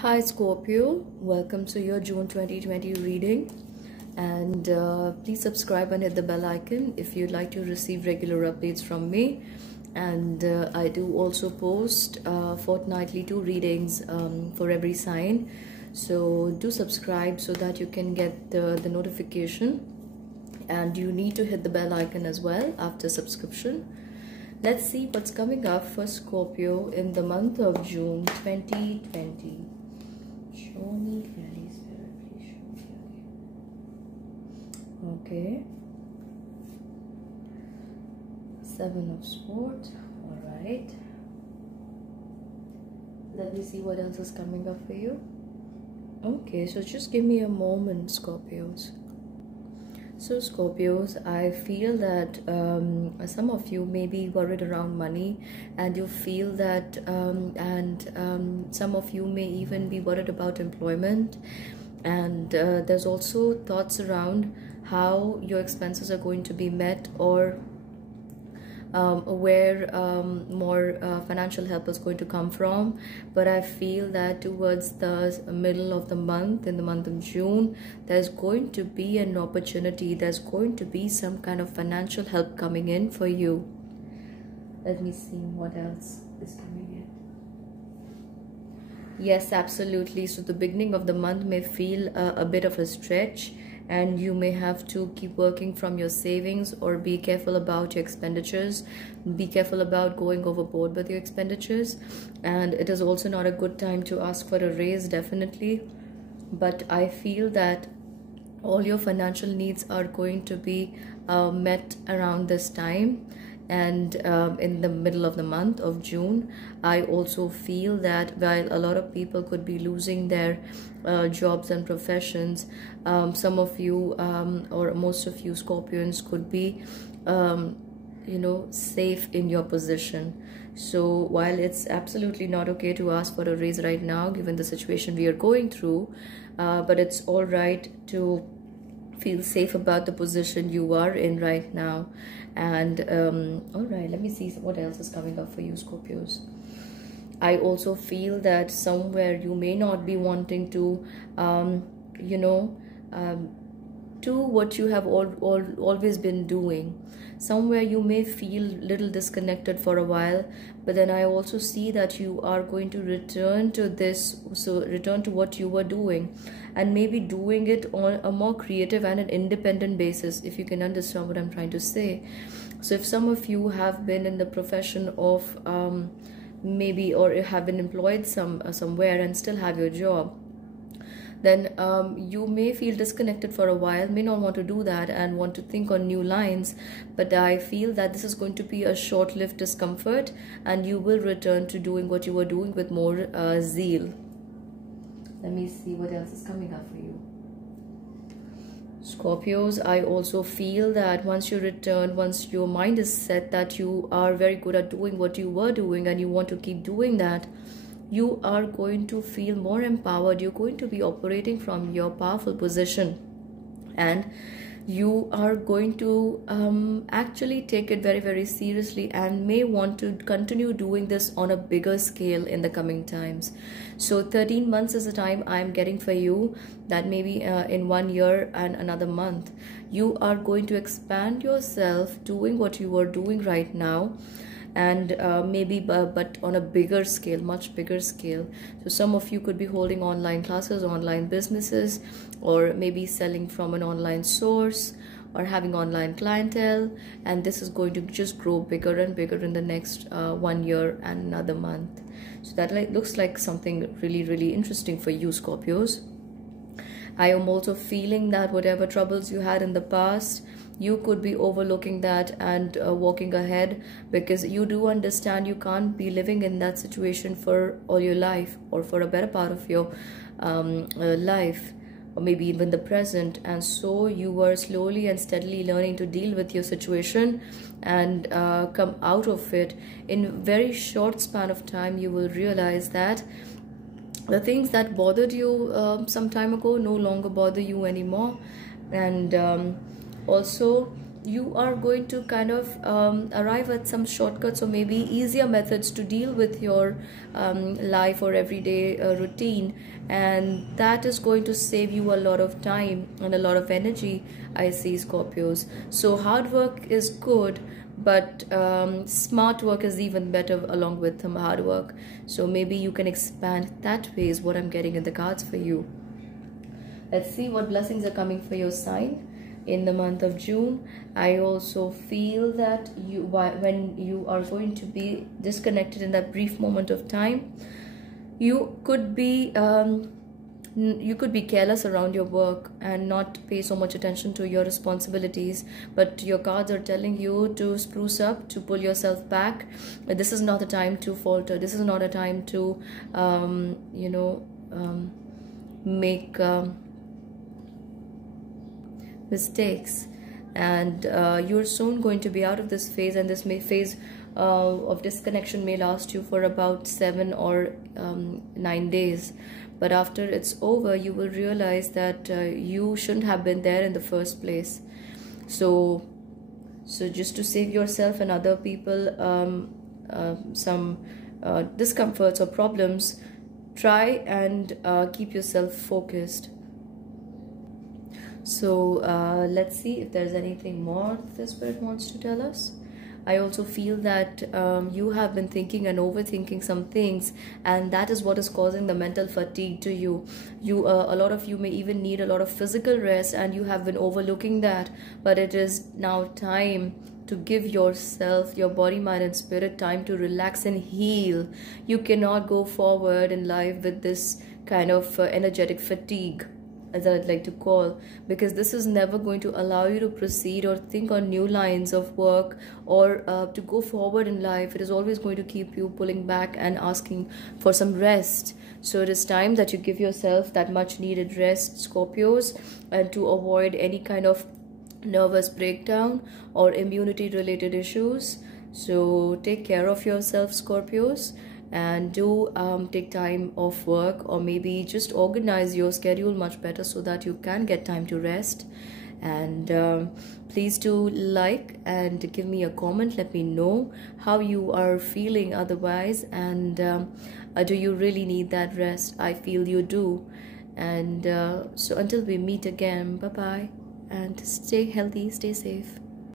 Hi Scorpio, welcome to your June 2020 reading, and please subscribe and hit the bell icon if you'd like to receive regular updates from me. And I do also post fortnightly 2 readings for every sign, so do subscribe so that you can get the notification, and you need to hit the bell icon as well after subscription. Let's see what's coming up for Scorpio in the month of June 2020. Show me fairy spirit, please show me. Okay. 7 of Swords. Alright. Let me see what else is coming up for you. Okay, so just give me a moment, Scorpios. So Scorpios, I feel that some of you may be worried around money, and you feel that some of you may even be worried about employment, and there's also thoughts around how your expenses are going to be met, or where more financial help is going to come from. But I feel that towards the middle of the month, in the month of June, there's going to be an opportunity, there's going to be some kind of financial help coming in for you. Let me see what else is coming in. Yes, absolutely. So the beginning of the month may feel a bit of a stretch, and you may have to keep working from your savings, or be careful about your expenditures. Be careful about going overboard with your expenditures. And it is also not a good time to ask for a raise, definitely. But I feel that all your financial needs are going to be met around this time. And in the middle of the month of June, I also feel that while a lot of people could be losing their jobs and professions, some of you or most of you Scorpions could be safe in your position. So while it's absolutely not okay to ask for a raise right now given the situation we are going through, but it's all right to feel safe about the position you are in right now. And all right, let me see what else is coming up for you, Scorpios. I also feel that somewhere you may not be wanting to do what you have always been doing. Somewhere you may feel little disconnected for a while, but then I also see that you are going to return to this, so return to what you were doing, and maybe doing it on a more creative and an independent basis, if you can understand what I'm trying to say. So if some of you have been in the profession of maybe, or have been employed somewhere and still have your job, then you may feel disconnected for a while, may not want to do that and want to think on new lines. But I feel that this is going to be a short-lived discomfort, and you will return to doing what you were doing with more zeal. Let me see what else is coming up for you. Scorpios, I also feel that once you return, once your mind is set that you are very good at doing what you were doing and you want to keep doing that, you are going to feel more empowered. You're going to be operating from your powerful position, and you are going to actually take it very, very seriously, and may want to continue doing this on a bigger scale in the coming times. So 13 months is the time I'm getting for you, that maybe in 1 year and another month, you are going to expand yourself doing what you are doing right now, and maybe but on a bigger scale, much bigger scale. So some of you could be holding online classes, online businesses, or maybe selling from an online source, or having online clientele, and this is going to just grow bigger and bigger in the next 1 year and another month. So that looks like something really, really interesting for you, Scorpios. I am also feeling that whatever troubles you had in the past, you could be overlooking that and walking ahead, because you do understand you can't be living in that situation for all your life, or for a better part of your life, or maybe even the present. And so you were slowly and steadily learning to deal with your situation and come out of it. In a very short span of time, you will realize that the things that bothered you some time ago no longer bother you anymore. And also you are going to kind of arrive at some shortcuts or maybe easier methods to deal with your life or everyday routine, and that is going to save you a lot of time and a lot of energy, I see, Scorpios. So hard work is good, but smart work is even better along with some hard work. So maybe you can expand that way is what I'm getting in the cards for you. Let's see what blessings are coming for your sign in the month of June. I also feel that when you are going to be disconnected in that brief moment of time, you could be careless around your work and not pay so much attention to your responsibilities, but your cards are telling you to spruce up, to pull yourself back. This is not a time to falter. This is not a time to make mistakes, and you're soon going to be out of this phase, and this phase of disconnection may last you for about 7 or 9 days. But after it's over, you will realize that you shouldn't have been there in the first place. So just to save yourself and other people some discomforts or problems, try and keep yourself focused. So let's see if there's anything more the Spirit wants to tell us. I also feel that you have been thinking and overthinking some things, and that is what is causing the mental fatigue to you. A lot of you may even need a lot of physical rest, and you have been overlooking that. But it is now time to give yourself, your body, mind, and spirit time to relax and heal. You cannot go forward in life with this kind of energetic fatigue, as I'd like to call, because this is never going to allow you to proceed or think on new lines of work or to go forward in life. It is always going to keep you pulling back and asking for some rest. So it is time that you give yourself that much needed rest, Scorpios, and to avoid any kind of nervous breakdown or immunity related issues. So take care of yourself, Scorpios, and do take time off work, or maybe just organize your schedule much better so that you can get time to rest. And please do like and give me a comment. Let me know how you are feeling otherwise, and do you really need that rest? I feel you do. And so until we meet again, bye bye, and stay healthy, stay safe.